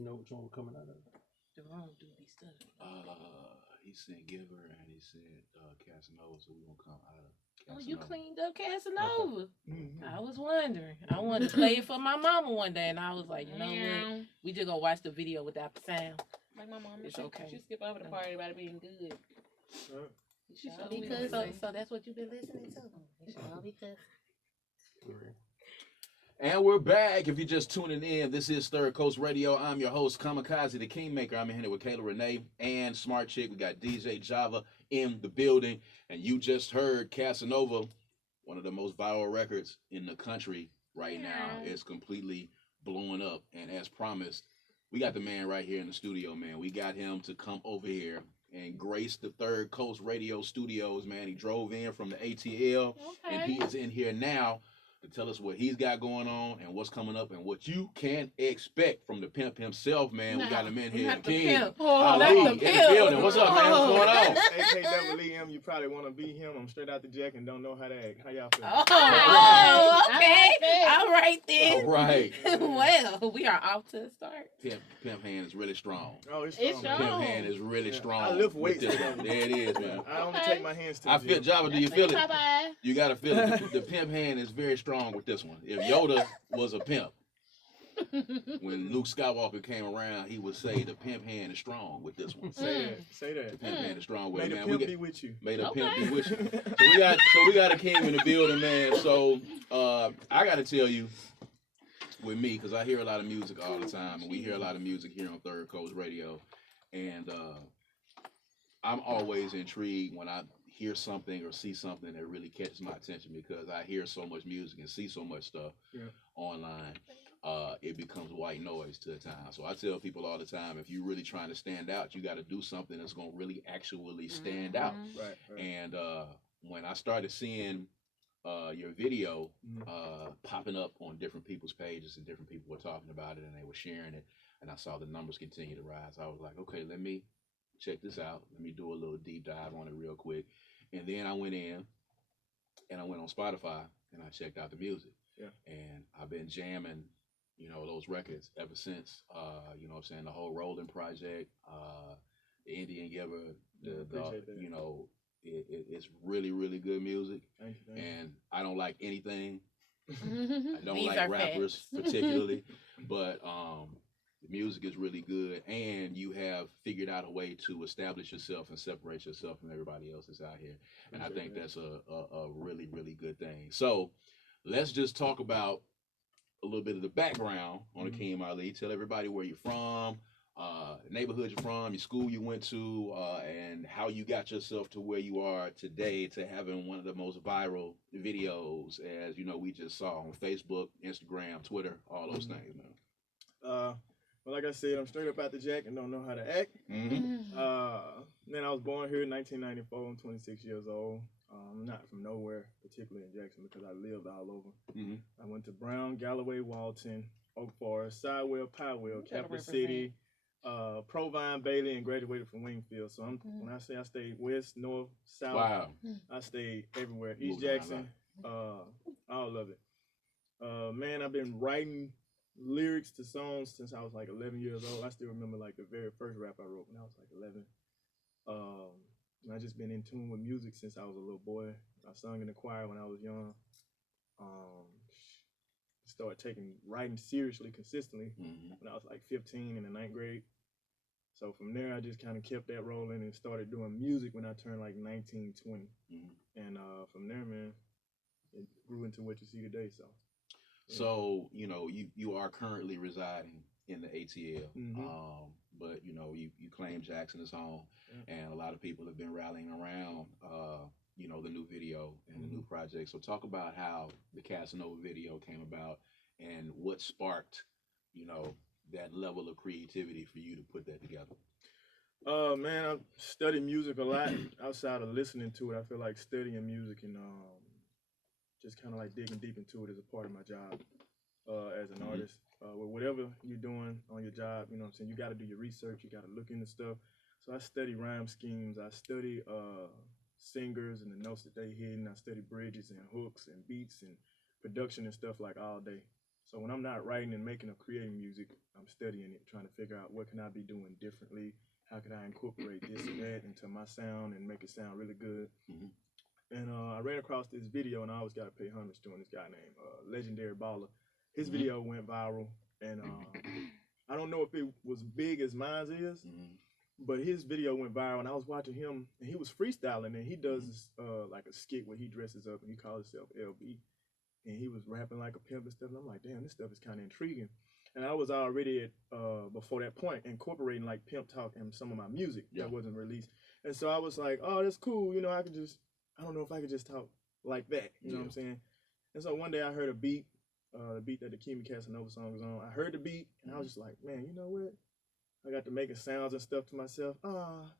You know which one we're coming out of. The wrong doobie stuff. He said Giver and he said Casanova, so we gonna come out of Oh, Casanova. you cleaned up Casanova. Mm-hmm. I was wondering. I wanted to play it for my mama one day, and I was like, you know what? We just gonna watch the video without the sound. Like my mom, It's okay. She skip over the part about it being good. Because so that's what you've been listening to. Because. And we're back. If you're just tuning in, this is Third Coast Radio. I'm your host, Kamikaze the Kingmaker. I'm in here with Kayla Renee and Smart Chick. We got DJ Java in the building. And you just heard Casanova, one of the most viral records in the country right now. It's completely blowing up. And as promised, we got the man right here in the studio, man. We got him to come over here and grace the Third Coast Radio studios, man. He drove in from the ATL, and he is in here now to tell us what he's got going on and what's coming up and what you can expect from the pimp himself, man. We got him in here. King Ali in the building. What's up, man? What's going on? AKWM, you probably want to be him. I'm straight out the jack and don't know how to act. How y'all feel? Oh, okay. All right, then. All right. Well, we are off to the start. Pimp hand is really strong. Oh, it's strong. Pimp hand is really strong. I lift weights. There it is, man. I only take my hands to the I feel, gym. Java, do you feel it? You got to feel it. The pimp hand is very strong with this one. If Yoda was a pimp, when Luke Skywalker came around, he would say the pimp hand is strong with this one. Say that. The pimp hand is strong with May it, the man. pimp be with you. May the pimp be with you. So we got a king in the building, man. So I got to tell you, with me, because I hear a lot of music all the time, and we hear a lot of music here on Third Coast Radio, and I'm always intrigued when I hear something or see something that really catches my attention, because I hear so much music and see so much stuff online. It becomes white noise to the time. So I tell people all the time, if you're really trying to stand out, you got to do something that's going to really actually stand out. Right. And when I started seeing your video popping up on different people's pages and different people were talking about it and they were sharing it, and I saw the numbers continue to rise, I was like, okay, let me check this out. Let me do a little deep dive on it real quick. And then I went in and I went on Spotify and I checked out the music. Yeah. And I've been jamming, those records ever since. You know what I'm saying? The whole Rolling Project, the Indian Giver, it's really, really good music. Thank you. And I don't like anything. I don't These like rappers particularly, but the music is really good, and you have figured out a way to establish yourself and separate yourself from everybody else that's out here. And I think that's a really, really good thing. So let's just talk about a little bit of the background on Akeem Ali. Tell everybody where you're from, neighborhood you're from, your school you went to, and how you got yourself to where you are today, to having one of the most viral videos, as we just saw on Facebook, Instagram, Twitter, all those things, man. Well, like I said, I'm straight up out the jack and don't know how to act. Then I was born here in 1994. I'm 26 years old. I'm not from nowhere, particularly in Jackson, because I lived all over. I went to Brown, Galloway, Walton, Oak Forest, Sidewell, Powell, Capital City, Provine, Bailey, and graduated from Wingfield. So when I say I stayed west, north, south, I stayed everywhere. East Jackson, all of it. Man, I've been writing lyrics to songs since I was like 11 years old. I still remember like the very first rap I wrote when I was like 11. And I just been in tune with music since I was a little boy. I sung in the choir when I was young. Started taking writing seriously, consistently when I was like 15 in the 9th grade. So from there, I just kind of kept that rolling and started doing music when I turned like 19, 20. And from there, man, it grew into what you see today. So, you are currently residing in the ATL, but, you claim Jackson is home, and a lot of people have been rallying around, the new video and the new project. So talk about how the Casanova video came about and what sparked, that level of creativity for you to put that together. Man, I study music a lot outside of listening to it. I feel like studying music and just kind of like digging deep into it is a part of my job as an artist. With whatever you're doing on your job, you know what I'm saying, you got to do your research, you got to look into stuff. So I study rhyme schemes, I study singers and the notes that they hit, and I study bridges and hooks and beats and production and stuff like all day. So when I'm not writing and making or creating music, I'm studying it, trying to figure out what can I be doing differently. How can I incorporate this or that into my sound and make it sound really good? And I ran across this video, and I always got to pay homage to this guy named Legendary Baller. His video went viral, and I don't know if it was big as mine is, but his video went viral, and I was watching him, and he was freestyling, and he does this, like a skit where he dresses up, and he calls himself LB, and he was rapping like a pimp and stuff, and I'm like, damn, this stuff is kind of intriguing. And I was already at, before that point, incorporating like pimp talk in some of my music that wasn't released. And so I was like, oh, that's cool, you know, I don't know if I could just talk like that, you know what I'm saying? And so one day I heard a beat, the beat that the Akeem Ali song was on. I heard the beat, and I was just like, man, you know what? I got to making sounds and stuff to myself.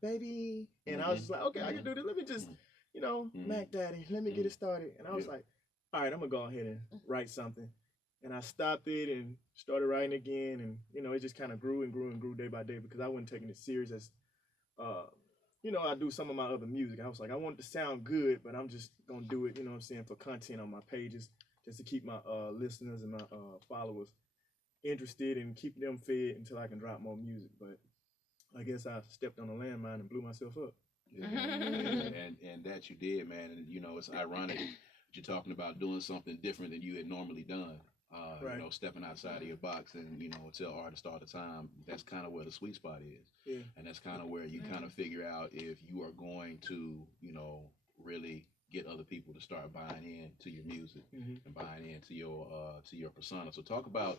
Baby. And I was just like, okay, I can do this. Let me just, you know, Mac Daddy, let me get it started. And I was like, all right, I'm going to go ahead and write something. And I stopped it and started writing again. And, you know, it just kind of grew and grew and grew day by day because I wasn't taking it serious as, you know, I do some of my other music. I was like, I want it to sound good, but I'm just going to do it, you know what I'm saying, for content on my pages, just to keep my listeners and my followers interested and keep them fed until I can drop more music. But I guess I stepped on a landmine and blew myself up. Yeah, and that you did, man. And, you know, it's ironic that you're talking about doing something different than you had normally done. Right. You know, stepping outside of your box, and, you know, tell artists all the time, that's kind of where the sweet spot is. Yeah. And that's kind of where you kind of figure out if you are going to, you know, really get other people to start buying into your music and buying into your persona. So talk about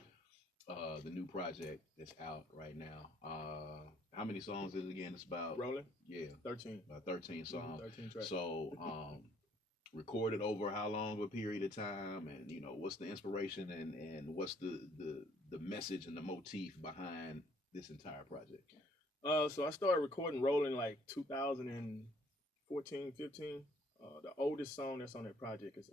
the new project that's out right now. How many songs is it again? It's about Rolling? Yeah. 13. About 13 songs. 13 tracks. So recorded over how long of a period of time, and, you know, what's the inspiration and what's the message and the motif behind this entire project? So I started recording Rolling like 2014, 15. The oldest song that's on that project is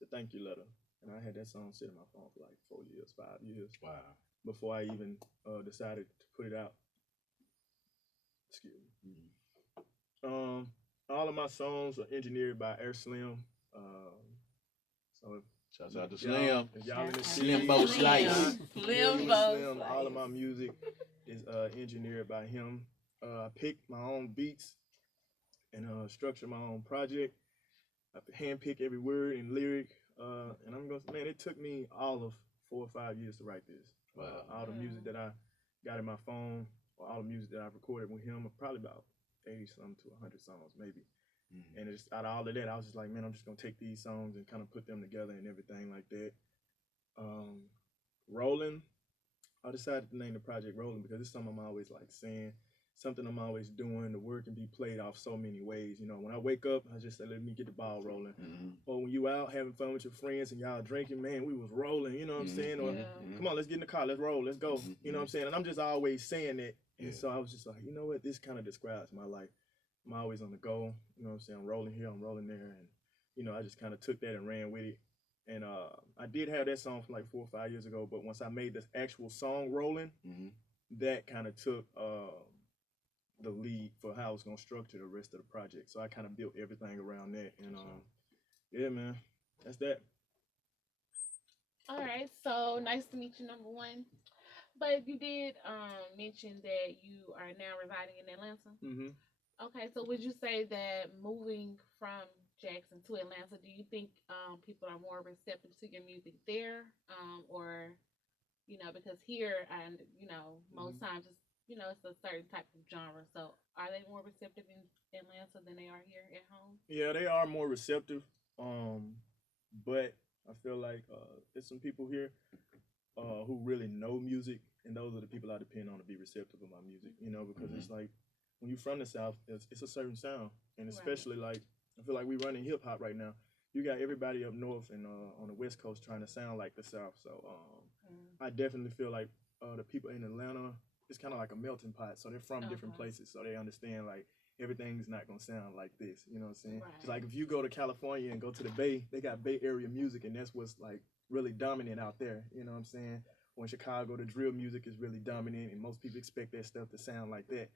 the Thank You Letter. And I had that song sitting on my phone for like 4 years, 5 years. Wow. Before I even decided to put it out. Excuse me. All of my songs are engineered by Air Slim. So shouts out to Slim. Y'all in the Slimbo Slice. Slim. All of my music is engineered by him. I picked my own beats and structure my own project. I handpick every word and lyric. And I'm going to, man, it took me all of 4 or 5 years to write this. Wow. All the music that I got in my phone, or all the music that I've recorded with him, probably about 80-something to 100 songs, maybe. And it's out of all of that, I was just like, man, I'm just going to take these songs and kind of put them together and everything like that. Rolling, I decided to name the project Rolling because it's something I'm always like saying, something I'm always doing. The word can be played off so many ways. You know, when I wake up, I just say, let me get the ball rolling. Or when you out having fun with your friends and y'all drinking, man, we was rolling, you know what I'm saying? Or come on, let's get in the car, let's roll, let's go. You know what I'm saying? And I'm just always saying that. And so I was just like, you know what? This kind of describes my life. I'm always on the go. You know what I'm saying? I'm rolling here, I'm rolling there. And, you know, I just kind of took that and ran with it. And I did have that song from like 4 or 5 years ago. But once I made this actual song Rolling, that kind of took the lead for how I was going to structure the rest of the project. So I kind of built everything around that. And yeah, man, that's that. All right, so nice to meet you, number one. But you did mention that you are now residing in Atlanta. Okay, so would you say that moving from Jackson to Atlanta, do you think people are more receptive to your music there? Or, you know, because here, and, you know, most times it's, you know, it's a certain type of genre. So are they more receptive in Atlanta than they are here at home? Yeah, they are more receptive. But I feel like there's some people here who really know music, and those are the people I depend on to be receptive of my music, you know, because it's like, when you're from the South, it's a certain sound. And especially like, I feel like we running hip hop right now. You got everybody up north and on the West Coast trying to sound like the South. So I definitely feel like the people in Atlanta, it's kind of like a melting pot. So they're from different places. So they understand like everything's not going to sound like this. You know what I'm saying? It's like if you go to California and go to the Bay, they got Bay Area music, and that's what's like really dominant out there. You know what I'm saying? Or in Chicago, the drill music is really dominant, and most people expect that stuff to sound like that.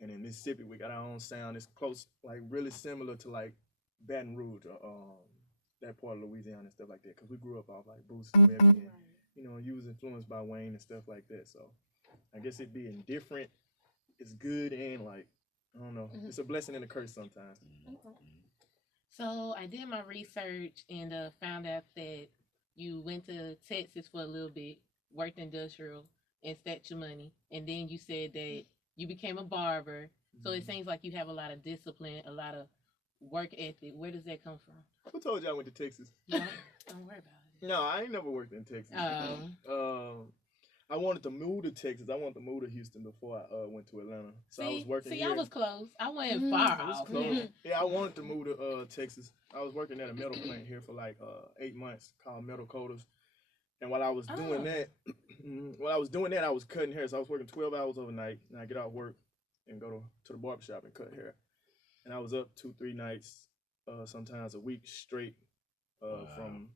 And in Mississippi, we got our own sound. It's close, like really similar to like Baton Rouge or that part of Louisiana and stuff like that, because we grew up off like Boosie, Webby, you was influenced by Wayne and stuff like that. So I guess it being different is good and like I don't know, it's a blessing and a curse sometimes. Okay. So I did my research and found out that you went to Texas for a little bit, worked industrial, and stacked your money, and then you said that you became a barber. So it seems like you have a lot of discipline, a lot of work ethic. Where does that come from? Who told you I went to Texas? Don't worry about it. No, I ain't never worked in Texas. I wanted to move to Texas. I wanted to move to Houston before I went to Atlanta. So I was working here. I was close. I went far off. Yeah, I wanted to move to Texas. I was working at a metal plant here for like 8 months called Metal Coaters. And while I was doing that, I was cutting hair. So I was working 12 hours overnight, and I get out of work and go to the barbershop and cut hair. And I was up 2-3 nights, sometimes a week straight, from